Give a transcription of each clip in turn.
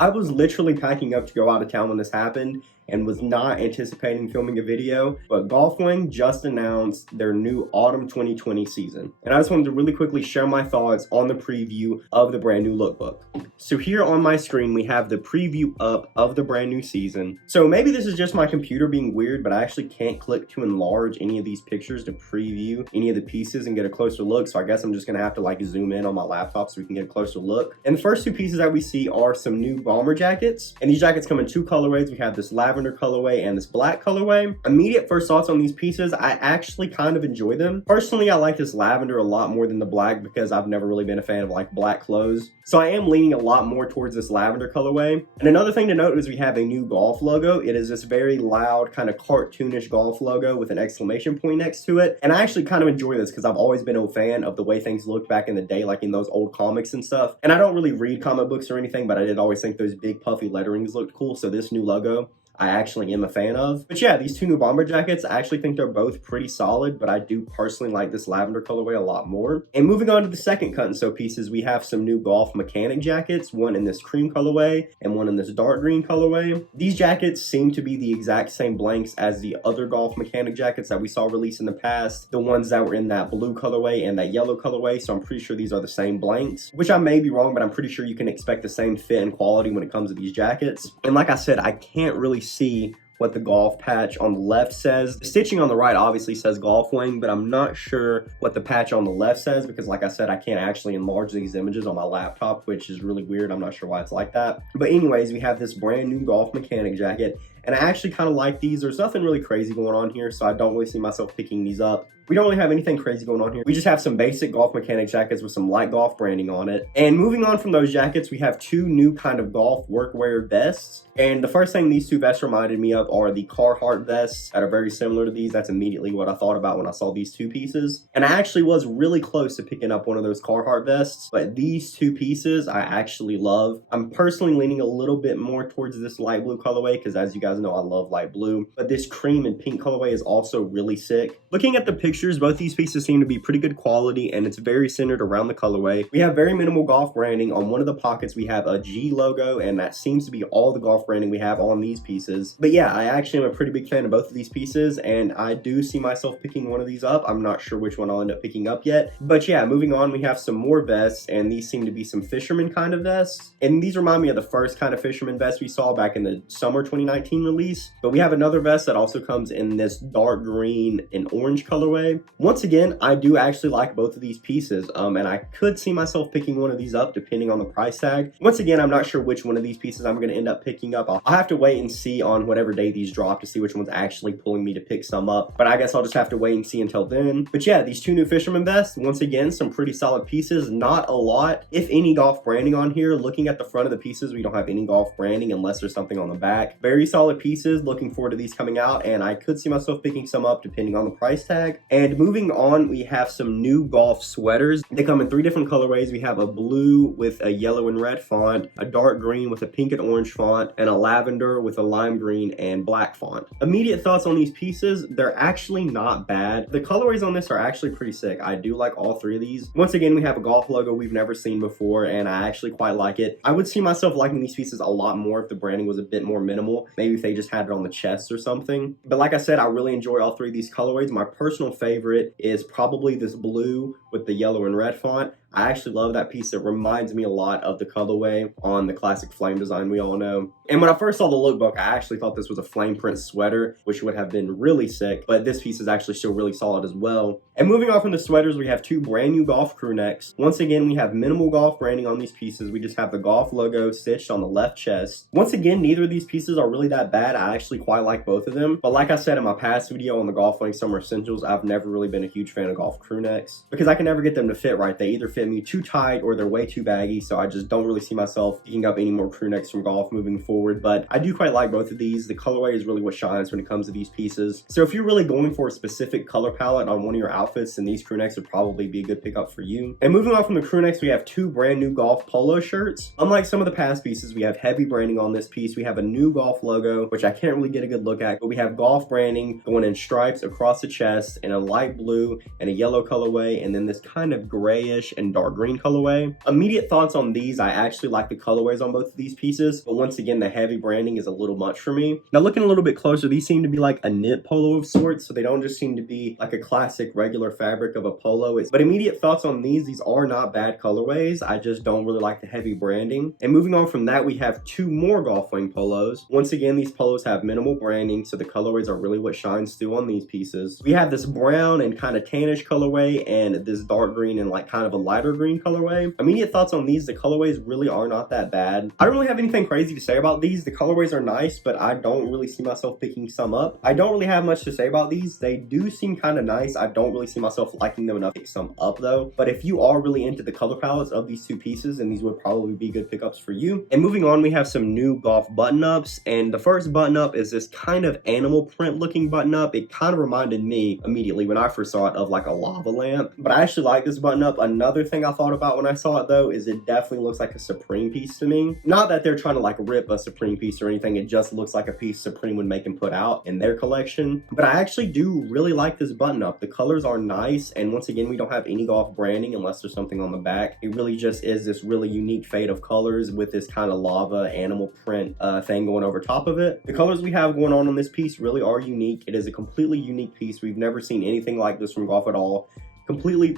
I was literally packing up to go out of town when this happened and was not anticipating filming a video, but Golf Wang just announced their new autumn 2020 season. And I just wanted to really quickly share my thoughts on the preview of the brand new lookbook. So here on my screen, we have the preview up of the brand new season. So maybe this is just my computer being weird, but I actually can't click to enlarge any of these pictures to preview any of the pieces and get a closer look. So I guess I'm just gonna have to like zoom in on my laptop so we can get a closer look. And the first two pieces that we see are some new bomber jackets. And these jackets come in two colorways. We have this lavender colorway and this black colorway. Immediate first thoughts on these pieces, I actually kind of enjoy them. Personally, I like this lavender a lot more than the black because I've never really been a fan of like black clothes. So I am leaning a lot more towards this lavender colorway. And another thing to note is we have a new golf logo. It is this very loud, kind of cartoonish golf logo with an exclamation point next to it. And I actually kind of enjoy this because I've always been a fan of the way things looked back in the day, like in those old comics and stuff. And I don't really read comic books or anything, but I did always think those big puffy letterings looked cool. So this new logo, I actually am a fan of. But yeah, these two new bomber jackets, I actually think they're both pretty solid, but I do personally like this lavender colorway a lot more. And moving on to the second cut and sew pieces, we have some new golf mechanic jackets, one in this cream colorway and one in this dark green colorway. These jackets seem to be the exact same blanks as the other golf mechanic jackets that we saw released in the past, the ones that were in that blue colorway and that yellow colorway. So I'm pretty sure these are the same blanks, which I may be wrong, but I'm pretty sure you can expect the same fit and quality when it comes to these jackets. And like I said, I can't really see what the golf patch on the left says. The stitching on the right obviously says Golf Wang, but I'm not sure what the patch on the left says because like I said, I can't actually enlarge these images on my laptop, which is really weird. I'm not sure why it's like that. But anyways, we have this brand new golf mechanic jacket and I actually kind of like these. There's nothing really crazy going on here, so I don't really see myself picking these up. We don't really have anything crazy going on here. We just have some basic golf mechanic jackets with some light golf branding on it. And moving on from those jackets, we have two new kind of golf workwear vests. And the first thing these two vests reminded me of are the Carhartt vests that are very similar to these. That's immediately what I thought about when I saw these two pieces. And I actually was really close to picking up one of those Carhartt vests, but these two pieces I actually love. I'm personally leaning a little bit more towards this light blue colorway because as you guys know, I love light blue. But this cream and pink colorway is also really sick. Looking at the pictures, both these pieces seem to be pretty good quality and it's very centered around the colorway. We have very minimal golf branding. On one of the pockets, we have a G logo and that seems to be all the golf branding we have on these pieces. But yeah, I actually am a pretty big fan of both of these pieces and I do see myself picking one of these up. I'm not sure which one I'll end up picking up yet. But yeah, moving on, we have some more vests and these seem to be some fisherman kind of vests. And these remind me of the first kind of fisherman vest we saw back in the summer 2019 release. But we have another vest that also comes in this dark green and orange colorway. Once again, I do actually like both of these pieces and I could see myself picking one of these up depending on the price tag. Once again, I'm not sure which one of these pieces I'm going to end up picking up. I'll have to wait and see on whatever day these drop to see which one's actually pulling me to pick some up, but I guess I'll just have to wait and see until then. But yeah, these two new fisherman vests, once again, some pretty solid pieces. Not a lot, if any, golf branding on here. Looking at the front of the pieces, we don't have any golf branding unless there's something on the back. Very solid pieces. Looking forward to these coming out and I could see myself picking some up depending on the price tag. And moving on, we have some new golf sweaters. They come in three different colorways. We have a blue with a yellow and red font, a dark green with a pink and orange font, and a lavender with a lime green and black font. Immediate thoughts on these pieces, they're actually not bad. The colorways on this are actually pretty sick. I do like all three of these. Once again, we have a golf logo we've never seen before and I actually quite like it. I would see myself liking these pieces a lot more if the branding was a bit more minimal. Maybe if they just had it on the chest or something. But like I said, I really enjoy all three of these colorways. My personal favorite is probably this blue with the yellow and red font. I actually love that piece. It reminds me a lot of the colorway on the classic flame design we all know. And when I first saw the lookbook, I actually thought this was a flame print sweater, which would have been really sick, but this piece is actually still really solid as well. And moving on from the sweaters, we have two brand new golf crew necks. Once again, we have minimal golf branding on these pieces. We just have the golf logo stitched on the left chest. Once again, neither of these pieces are really that bad. I actually quite like both of them. But like I said in my past video on the Golf Wang Summer Essentials, I've never really been a huge fan of golf crew necks because I can never get them to fit right. They either fit me too tight or they're way too baggy, so I just don't really see myself picking up any more crew necks from golf moving forward. But I do quite like both of these. The colorway is really what shines when it comes to these pieces. So if you're really going for a specific color palette on one of your outfits, then these crew necks would probably be a good pickup for you. And moving on from the crew necks, we have two brand new golf polo shirts. Unlike some of the past pieces, we have heavy branding on this piece. We have a new golf logo, which I can't really get a good look at, but we have golf branding going in stripes across the chest in a light blue and a yellow colorway, and then this kind of grayish and and dark green colorway. Immediate thoughts on these, I actually like the colorways on both of these pieces, but once again, the heavy branding is a little much for me. Now looking a little bit closer, these seem to be like a knit polo of sorts, so they don't just seem to be like a classic regular fabric of a polo. But immediate thoughts on these are not bad colorways. I just don't really like the heavy branding. And moving on from that, we have two more Golf Wang polos. Once again, these polos have minimal branding, so the colorways are really what shines through on these pieces. We have this brown and kind of tannish colorway and this dark green and like kind of a lighter green colorway. Immediate thoughts on these, the colorways really are not that bad. I don't really have anything crazy to say about these. The colorways are nice, but I don't really see myself picking some up. I don't really have much to say about these. They do seem kind of nice. I don't really see myself liking them enough to pick some up though. But if you are really into the color palettes of these two pieces, then these would probably be good pickups for you. And moving on, we have some new golf button-ups. And the first button-up is this kind of animal print looking button-up. It kind of reminded me immediately when I first saw it of like a lava lamp. But I actually like this button-up. Another thing I thought about when I saw it though is it definitely looks like a Supreme piece to me. Not that they're trying to like rip a Supreme piece or anything. It just looks like a piece Supreme would make and put out in their collection. But I actually do really like this button-up. The colors are nice, and once again, we don't have any golf branding unless there's something on the back. It really just is this really unique fade of colors with this kind of lava animal print thing going over top of it. The colors we have going on this piece really are unique. It is a completely unique piece. We've never seen anything like this from golf at all. Completely,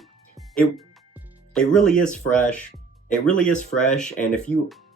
it really is fresh. It really is fresh, and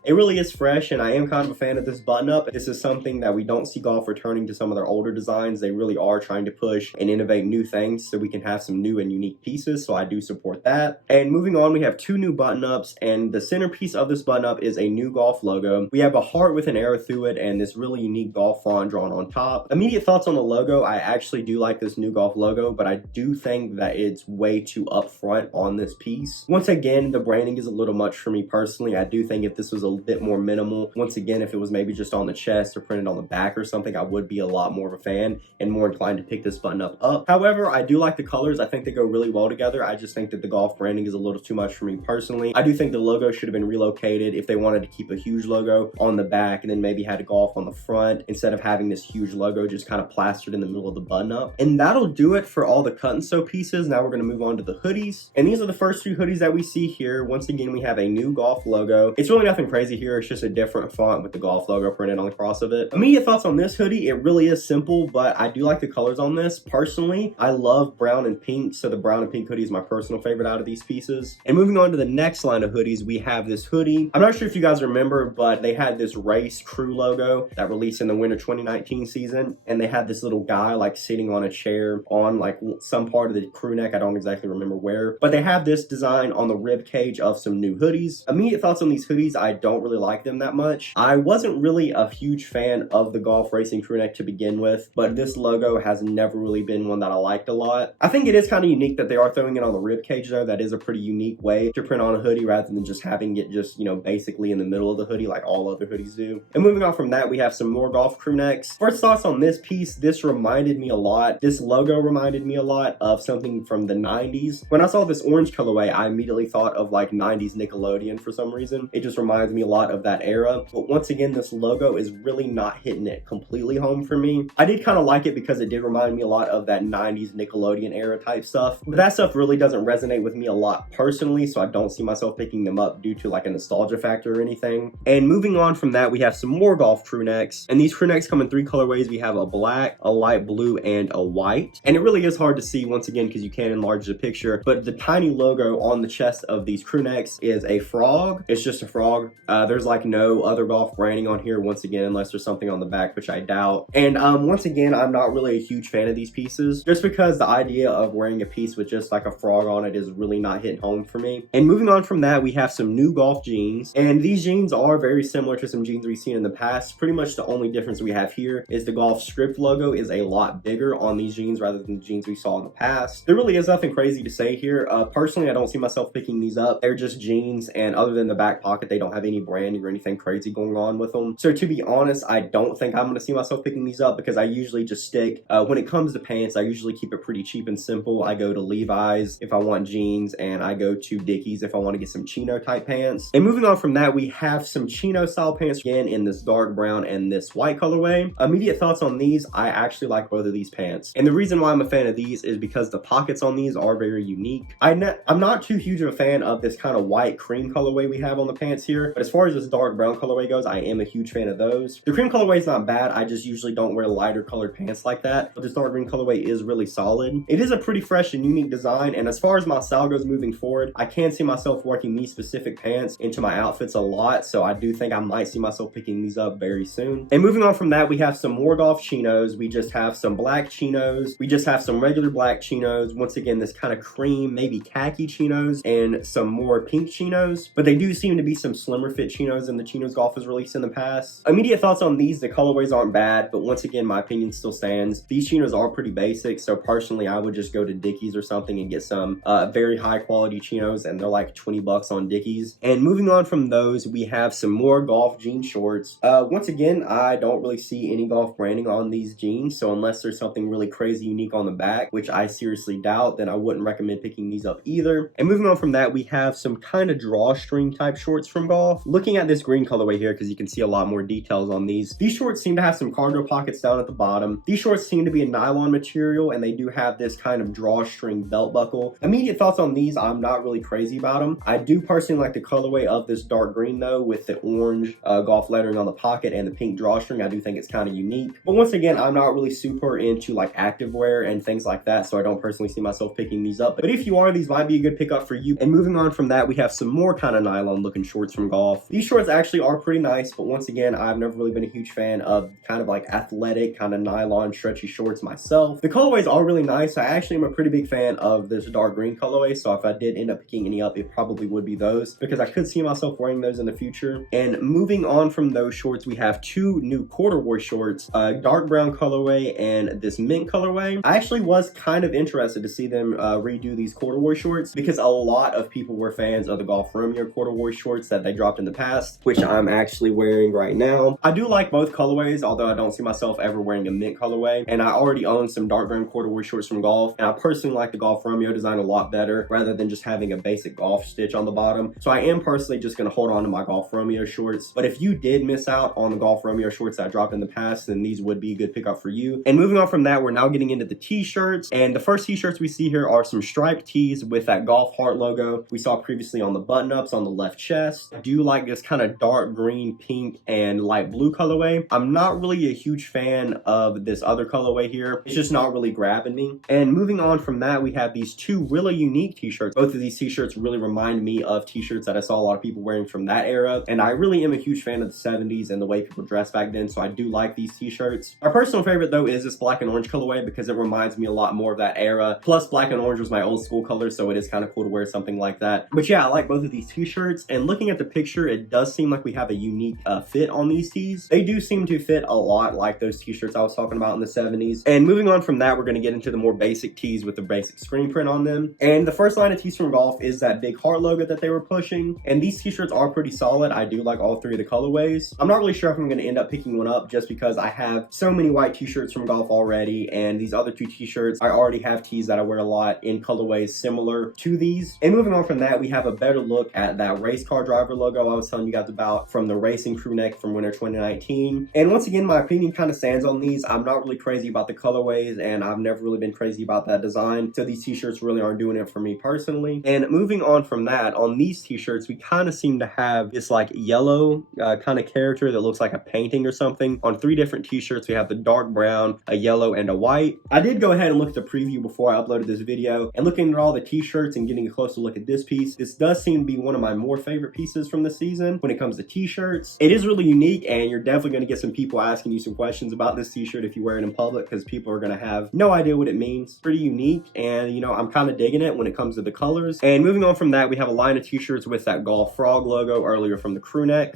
it really is fresh, and I am kind of a fan of this button-up. This is something that we don't see golf returning to some of their older designs. They really are trying to push and innovate new things so we can have some new and unique pieces, so I do support that. And moving on, we have two new button-ups, and the centerpiece of this button-up is a new golf logo. We have a heart with an arrow through it and this really unique golf font drawn on top. Immediate thoughts on the logo, I actually do like this new golf logo, but I do think that it's way too upfront on this piece. Once again, the branding is a little much for me personally. I do think if this was a bit more minimal, once again, if it was maybe just on the chest or printed on the back or something, I would be a lot more of a fan and more inclined to pick this button up. However, I do like the colors. I think they go really well together. I just think that the golf branding is a little too much for me personally. I do think the logo should have been relocated if they wanted to keep a huge logo on the back and then maybe had a golf on the front instead of having this huge logo just kind of plastered in the middle of the button up. And that'll do it for all the cut and sew pieces. Now we're going to move on to the hoodies. And these are the first two hoodies that we see here. Once again, we have a new golf logo. It's really nothing crazy here. It's just a different font with the golf logo printed on the cross of it. Immediate thoughts on this hoodie, it really is simple, but I do like the colors on this. Personally, I love brown and pink, so the brown and pink hoodie is my personal favorite out of these pieces. And moving on to the next line of hoodies, we have this hoodie. I'm not sure if you guys remember, but they had this race crew logo that released in the winter 2019 season, and they had this little guy like sitting on a chair on like some part of the crew neck. I don't exactly remember where, but they have this design on the rib cage of some new hoodies. Immediate thoughts on these hoodies, I don't really like them that much. I wasn't really a huge fan of the golf racing crew neck to begin with, but this logo has never really been one that I liked a lot. I think it is kind of unique that they are throwing it on the rib cage though. That is a pretty unique way to print on a hoodie rather than just having it just, you know, basically in the middle of the hoodie like all other hoodies do. And moving on from that, we have some more golf crew necks. First thoughts on this piece, this reminded me a lot. This logo reminded me a lot of something from the 90s. When I saw this orange colorway, I immediately thought of like 90s Nickelodeon for some reason. It just reminds me a lot of that era. But once again, this logo is really not hitting it completely home for me. I did kind of like it because it did remind me a lot of that 90s Nickelodeon era type stuff, but that stuff really doesn't resonate with me a lot personally, so I don't see myself picking them up due to like a nostalgia factor or anything. And moving on from that, we have some more golf crew necks, and these crew necks come in three colorways. We have a black, a light blue, and a white. And it really is hard to see once again because you can't enlarge the picture, but the tiny logo on the chest of these crew necks is a frog. It's just a frog. There's like no other golf branding on here once again, unless there's something on the back, which I doubt. And once again, I'm not really a huge fan of these pieces just because the idea of wearing a piece with just like a frog on it is really not hitting home for me. And moving on from that, we have some new golf jeans, and these jeans are very similar to some jeans we've seen in the past. Pretty much the only difference we have here is the golf script logo is a lot bigger on these jeans rather than the jeans we saw in the past. There really is nothing crazy to say here. Personally, I don't see myself picking these up. They're just jeans, and other than the back pocket, they don't have any any branding or anything crazy going on with them. So to be honest, I don't think I'm going to see myself picking these up because I usually just stick, when it comes to pants, I usually keep it pretty cheap and simple. I go to Levi's if I want jeans, and I go to Dickies if I want to get some chino type pants. And moving on from that, we have some chino style pants again in this dark brown and this white colorway. Immediate thoughts on these, I actually like both of these pants. And the reason why I'm a fan of these is because the pockets on these are very unique. I'm not too huge of a fan of this kind of white cream colorway we have on the pants here, but as far as this dark brown colorway goes, I am a huge fan of those. The cream colorway is not bad, I just usually don't wear lighter colored pants like that, but this dark green colorway is really solid. It is a pretty fresh and unique design, and as far as my style goes moving forward, I can see myself working these specific pants into my outfits a lot, so I do think I might see myself picking these up very soon. And moving on from that, we have some more golf chinos. We just have some black chinos. We just have some regular black chinos. Once again, this kind of cream, maybe khaki chinos, and some more pink chinos, but they do seem to be some slimmer fit chinos than the chinos Golf has released in the past. Immediate thoughts on these, the colorways aren't bad, but once again, my opinion still stands. These chinos are pretty basic, so personally, I would just go to Dickies or something and get some very high quality chinos, and they're like 20 bucks on Dickies. And moving on from those, we have some more golf jean shorts. Once again, I don't really see any golf branding on these jeans, so unless there's something really crazy unique on the back, which I seriously doubt, then I wouldn't recommend picking these up either. And moving on from that, we have some kind of drawstring type shorts from Golf. Looking at this green colorway here, because you can see a lot more details on these shorts seem to have some cargo pockets down at the bottom. These shorts seem to be a nylon material, and they do have this kind of drawstring belt buckle. Immediate thoughts on these, I'm not really crazy about them. I do personally like the colorway of this dark green though, with the orange Golf lettering on the pocket and the pink drawstring. I do think it's kind of unique, but once again, I'm not really super into like activewear and things like that, so I don't personally see myself picking these up. But if you are, these might be a good pickup for you. And moving on from that, we have some more kind of nylon looking shorts from Golf. These shorts actually are pretty nice, but once again, I've never really been a huge fan of kind of like athletic kind of nylon stretchy shorts myself. The colorways are really nice. I actually am a pretty big fan of this dark green colorway, so if I did end up picking any up, it probably would be those, because I could see myself wearing those in the future. And moving on from those shorts, we have two new corduroy shorts, dark brown colorway and this mint colorway. I actually was kind of interested to see them redo these corduroy shorts, because a lot of people were fans of the Golf Romeo corduroy shorts that they dropped in the past, which I'm actually wearing right now. I do like both colorways, although I don't see myself ever wearing a mint colorway, and I already own some dark brown corduroy shorts from Golf, and I personally like the Golf Romeo design a lot better, rather than just having a basic Golf stitch on the bottom. So I am personally just going to hold on to my Golf Romeo shorts, but if you did miss out on the Golf Romeo shorts that dropped in the past, then these would be a good pickup for you. And moving on from that, we're now getting into the t-shirts, and the first t-shirts we see here are some striped tees with that Golf heart logo we saw previously on the button-ups on the left chest. I do like this kind of dark green, pink, and light blue colorway. I'm not really a huge fan of this other colorway here. It's just not really grabbing me. And moving on from that, we have these two really unique t-shirts. Both of these t-shirts really remind me of t-shirts that I saw a lot of people wearing from that era, and I really am a huge fan of the 70s and the way people dressed back then, so I do like these t-shirts. My personal favorite though is this black and orange colorway, because it reminds me a lot more of that era. Plus, black and orange was my old school color, so it is kind of cool to wear something like that. But yeah, I like both of these t-shirts, and looking at the picture, it does seem like we have a unique fit on these tees. They do seem to fit a lot like those t-shirts I was talking about in the 70s. And moving on from that, we're going to get into the more basic tees with the basic screen print on them. And the first line of tees from Golf is that big heart logo that they were pushing, and these t-shirts are pretty solid. I do like all three of the colorways. I'm not really sure if I'm going to end up picking one up, just because I have so many white t-shirts from Golf already, and these other two t-shirts, I already have tees that I wear a lot in colorways similar to these. And moving on from that, we have a better look at that race car driver logo I was telling you guys about from the racing crew neck from winter 2019. And once again, my opinion kind of stands on these. I'm not really crazy about the colorways, and I've never really been crazy about that design, so these t-shirts really aren't doing it for me personally. And moving on from that, on these t-shirts, we kind of seem to have this like yellow kind of character that looks like a painting or something. On three different t-shirts, we have the dark brown, a yellow, and a white. I did go ahead and look at the preview before I uploaded this video, and looking at all the t-shirts and getting a closer look at this piece, this does seem to be one of my more favorite pieces from the season when it comes to t-shirts. It is really unique, and you're definitely going to get some people asking you some questions about this t-shirt if you wear it in public, because people are going to have no idea what it means. Pretty unique, and you know, I'm kind of digging it when it comes to the colors. And moving on from that, we have a line of t-shirts with that Golf frog logo earlier from the crew neck.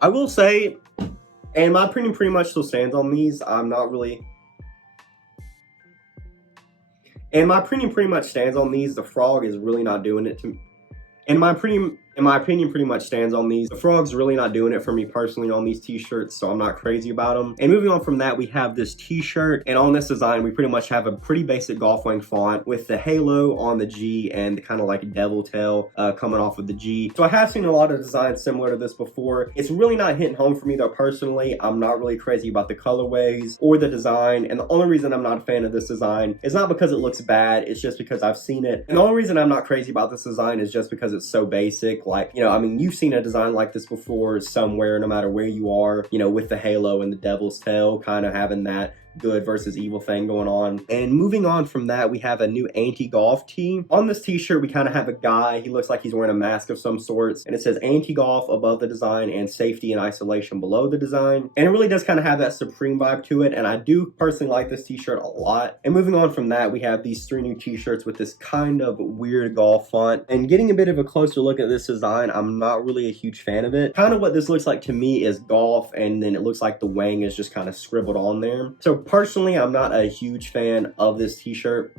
I will say, and my opinion pretty much still stands on these, And my opinion pretty much stands on these. The frog is really not doing it to me. In my opinion, pretty much stands on these. The frog's really not doing it for me personally on these t-shirts, so I'm not crazy about them. And moving on from that, we have this t-shirt, and on this design, we pretty much have a pretty basic Golf Wang font with the halo on the G and the kind of like devil tail coming off of the G. So I have seen a lot of designs similar to this before. It's really not hitting home for me though personally. I'm not really crazy about the colorways or the design, and the only reason I'm not a fan of this design is not because it looks bad, it's just because I've seen it. And the only reason I'm not crazy about this design is just because it's so basic. Like, you know, I mean, you've seen a design like this before somewhere, no matter where you are, you know, with the halo and the devil's tail, kind of having that good versus evil thing going on. And moving on from that, we have a new anti-golf tee. On this t-shirt, we kind of have a guy. He looks like he's wearing a mask of some sorts, and it says anti-golf above the design and safety and isolation below the design. And it really does kind of have that Supreme vibe to it, and I do personally like this t-shirt a lot. And moving on from that, we have these 3 new t-shirts with this kind of weird golf font. And getting a bit of a closer look at this design, I'm not really a huge fan of it. Kind of what this looks like to me is golf, and then it looks like the Wang is just kind of scribbled on there. So personally, I'm not a huge fan of this t-shirt.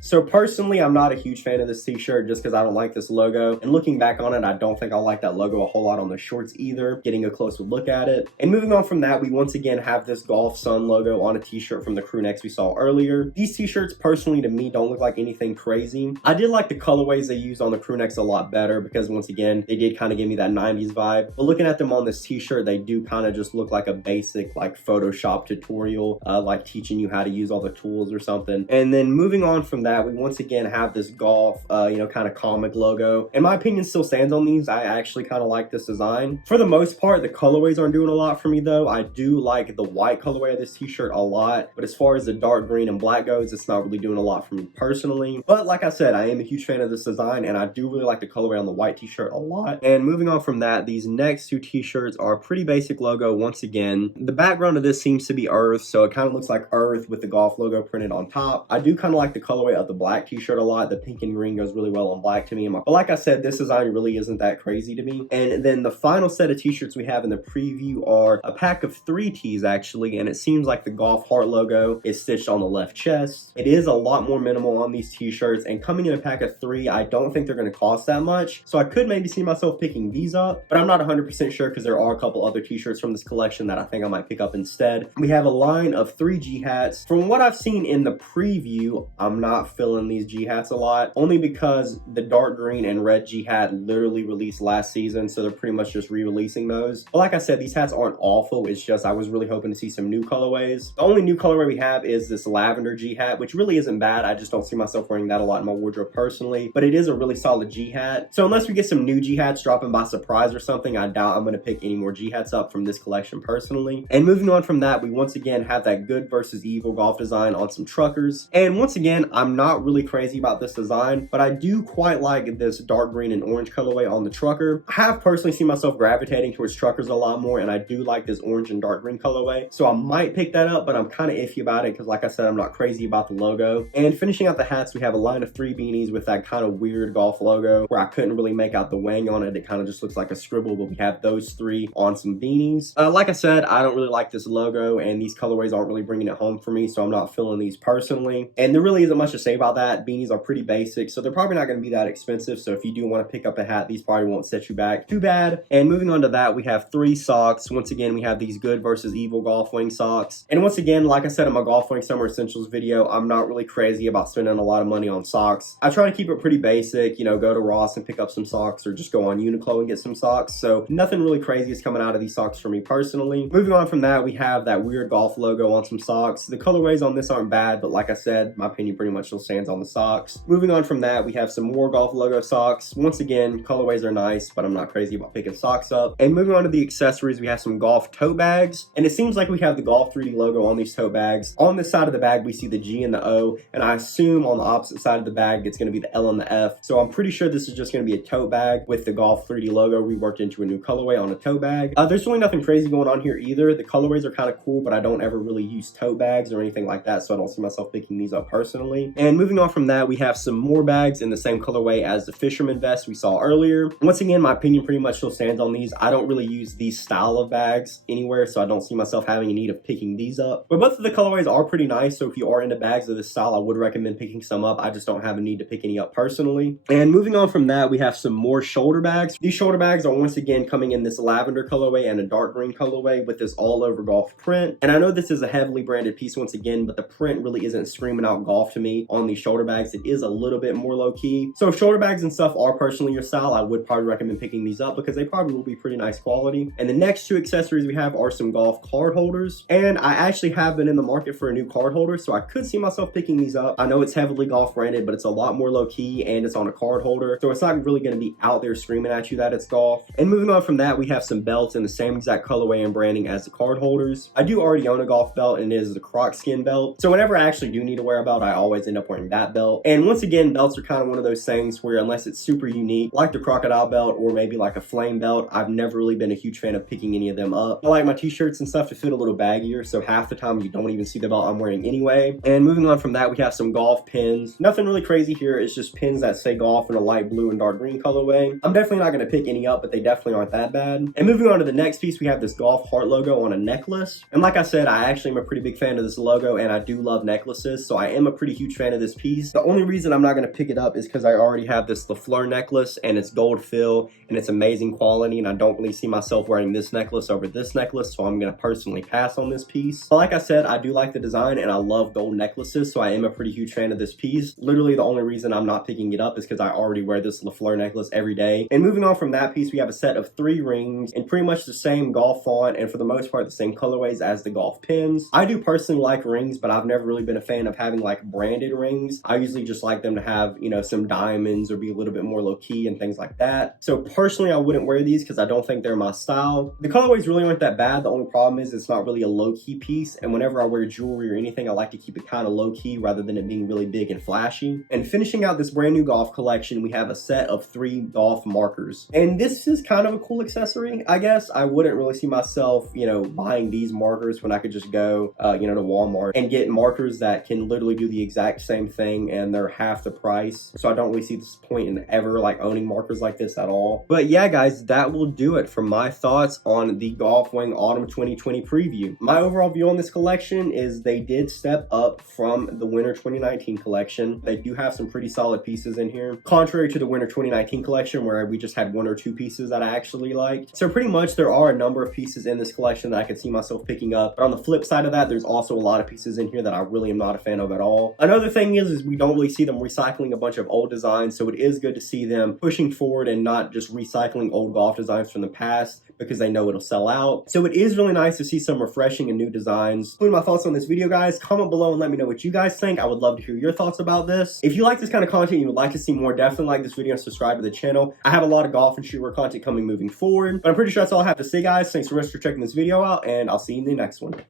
just because I don't like this logo. And looking back on it, I don't think I'll like that logo a whole lot on the shorts either, getting a closer look at it. And moving on from that, we once again have this Golf Sun logo on a t-shirt from the crew necks we saw earlier. These t-shirts, personally to me, don't look like anything crazy. I did like the colorways they used on the crew necks a lot better because once again, they did kind of give me that 90s vibe. But looking at them on this t-shirt, they do kind of just look like a basic like Photoshop tutorial, like teaching you how to use all the tools or something. And then moving on from that, we once again have this golf, you know, kind of comic logo. In my opinion, still stands on these. I actually kind of like this design. For the most part, the colorways aren't doing a lot for me though. I do like the white colorway of this t-shirt a lot, but as far as the dark green and black goes, it's not really doing a lot for me personally. But like I said, I am a huge fan of this design, and I do really like the colorway on the white t-shirt a lot. And moving on from that, these next 2 t-shirts are a pretty basic logo once again. The background of this seems to be earth, so it kind of looks like earth with the golf logo printed on top. I do kind of like the colorway of the black t-shirt a lot. The pink and green goes really well on black to me. But like I said, this design really isn't that crazy to me. And then the final set of t-shirts we have in the preview are a pack of 3 tees actually, and it seems like the golf heart logo is stitched on the left chest. It is a lot more minimal on these t-shirts, and coming in a pack of 3, I don't think they're going to cost that much. So I could maybe see myself picking these up, but I'm not 100% sure because there are a couple other t-shirts from this collection that I think I might pick up instead. We have a line of 3 G hats. From what I've seen in the preview, I'm not feeling these G hats a lot, only because the dark green and red G hat literally released last season, so they're pretty much just re-releasing those. But like I said, these hats aren't awful. It's just I was really hoping to see some new colorways. The only new colorway we have is this lavender G hat, which really isn't bad. I just don't see myself wearing that a lot in my wardrobe personally, but it is a really solid G hat. So unless we get some new G hats dropping by surprise or something, I doubt I'm going to pick any more G hats up from this collection personally. And moving on from that, we once again have that good versus evil golf design on some truckers. And once again, I'm not really crazy about this design, but I do quite like this dark green and orange colorway on the trucker. I have personally seen myself gravitating towards truckers a lot more, and I do like this orange and dark green colorway, so I might pick that up, but I'm kind of iffy about it because like I said, I'm not crazy about the logo. And finishing out the hats, we have a line of 3 beanies with that kind of weird golf logo where I couldn't really make out the Wang on it. It kind of just looks like a scribble, but we have those 3 on some beanies. Like I said, I don't really like this logo, and these colorways aren't really bringing it home for me, so I'm not feeling these personally. And there really isn't much to say about that. Beanies are pretty basic, so they're probably not going to be that expensive, so if you do want to pick up a hat, these probably won't set you back too bad. And moving on to that, we have 3 socks. Once again, we have these good versus evil Golf Wang socks. And once again, like I said in my Golf Wang Summer Essentials video, I'm not really crazy about spending a lot of money on socks. I try to keep it pretty basic, you know, go to Ross and pick up some socks, or just go on Uniqlo and get some socks. So nothing really crazy is coming out of these socks for me personally. Moving on from that, we have that weird golf logo on some socks. The colorways on this aren't bad, but like I said, my opinion pretty much still stands on the socks. Moving on from that, we have some more golf logo socks. Once again, colorways are nice, but I'm not crazy about picking socks up. And moving on to the accessories, we have some golf tote bags, and it seems like we have the Golf 3D logo on these tote bags. On this side of the bag, we see the G and the O, and I assume on the opposite side of the bag, it's going to be the L and the F. So I'm pretty sure this is just going to be a tote bag with the Golf 3D logo reworked into a new colorway on a tote bag. There's really nothing crazy going on here either. The colorways are kind of cool, but I don't ever really use tote bags. bags or anything like that, so I don't see myself picking these up personally. And moving on from that, we have some more bags in the same colorway as the fisherman vest we saw earlier. Once again, my opinion pretty much still stands on these. I don't really use these style of bags anywhere, so I don't see myself having a need of picking these up. But both of the colorways are pretty nice, so if you are into bags of this style, I would recommend picking some up. I just don't have a need to pick any up personally. And moving on from that, we have some more shoulder bags. These shoulder bags are once again coming in this lavender colorway and a dark green colorway with this all over golf print. And I know this is a heavily branded piece once again, but the print really isn't screaming out golf to me on these shoulder bags. It is a little bit more low key. So if shoulder bags and stuff are personally your style, I would probably recommend picking these up because they probably will be pretty nice quality. And the next two accessories we have are some golf card holders. And I actually have been in the market for a new card holder, so I could see myself picking these up. I know it's heavily golf branded, but it's a lot more low key and it's on a card holder, so it's not really going to be out there screaming at you that it's golf. And moving on from that, we have some belts in the same exact colorway and branding as the card holders. I do already own a golf belt, and it is the croc skin belt, so whenever I actually do need to wear a belt, I always end up wearing that belt. And once again, belts are kind of one of those things where unless it's super unique, like the crocodile belt or maybe like a flame belt, I've never really been a huge fan of picking any of them up. I like my t-shirts and stuff to fit a little baggier, so half the time you don't even see the belt I'm wearing anyway. And moving on from that, we have some golf pins. Nothing really crazy here, it's just pins that say golf in a light blue and dark green colorway. I'm definitely not going to pick any up, but they definitely aren't that bad. And moving on to the next piece, we have this golf heart logo on a necklace. And like I said, I actually am a pretty big fan of this logo, and I do love necklaces, so I am a pretty huge fan of this piece. The only reason I'm not going to pick it up is because I already have this Lafleur necklace, and it's gold fill, and it's amazing quality, and I don't really see myself wearing this necklace over this necklace, so I'm going to personally pass on this piece. But like I said, I do like the design, and I love gold necklaces, so I am a pretty huge fan of this piece. Literally, the only reason I'm not picking it up is because I already wear this Lafleur necklace every day. And moving on from that piece, we have a set of 3 rings in pretty much the same golf font, and for the most part, the same colorways as the golf pins. I do personally like rings, but I've never really been a fan of having like branded rings. I usually just like them to have, you know, some diamonds or be a little bit more low key and things like that. So personally, I wouldn't wear these because I don't think they're my style. The colorways really aren't that bad. The only problem is it's not really a low key piece, and whenever I wear jewelry or anything, I like to keep it kind of low key rather than it being really big and flashy. And finishing out this brand new golf collection, we have a set of 3 golf markers. And this is kind of a cool accessory, I guess. I wouldn't really see myself, you know, buying these markers when I could just go, you know, to Walmart and get markers that can literally do the exact same thing and they're half the price. So I don't really see this point in ever like owning markers like this at all. But yeah, guys, that will do it for my thoughts on the Golf Wang Autumn 2020 preview. My overall view on this collection is they did step up from the Winter 2019 collection. They do have some pretty solid pieces in here, contrary to the Winter 2019 collection where we just had 1 or 2 pieces that I actually liked. So pretty much there are a number of pieces in this collection that I could see myself picking up. But on the flip side of that, there's also a lot of pieces in here that I really am not a fan of at all. Another thing is we don't really see them recycling a bunch of old designs, so it is good to see them pushing forward and not just recycling old golf designs from the past because they know it'll sell out. So it is really nice to see some refreshing and new designs. Including my thoughts on this video, guys. Comment below and let me know what you guys think. I would love to hear your thoughts about this. If you like this kind of content, you would like to see more, definitely like this video and subscribe to the channel. I have a lot of golf and streetwear content coming moving forward, but I'm pretty sure that's all I have to say, guys. Thanks so much for checking this video out, and I'll see you in the next one.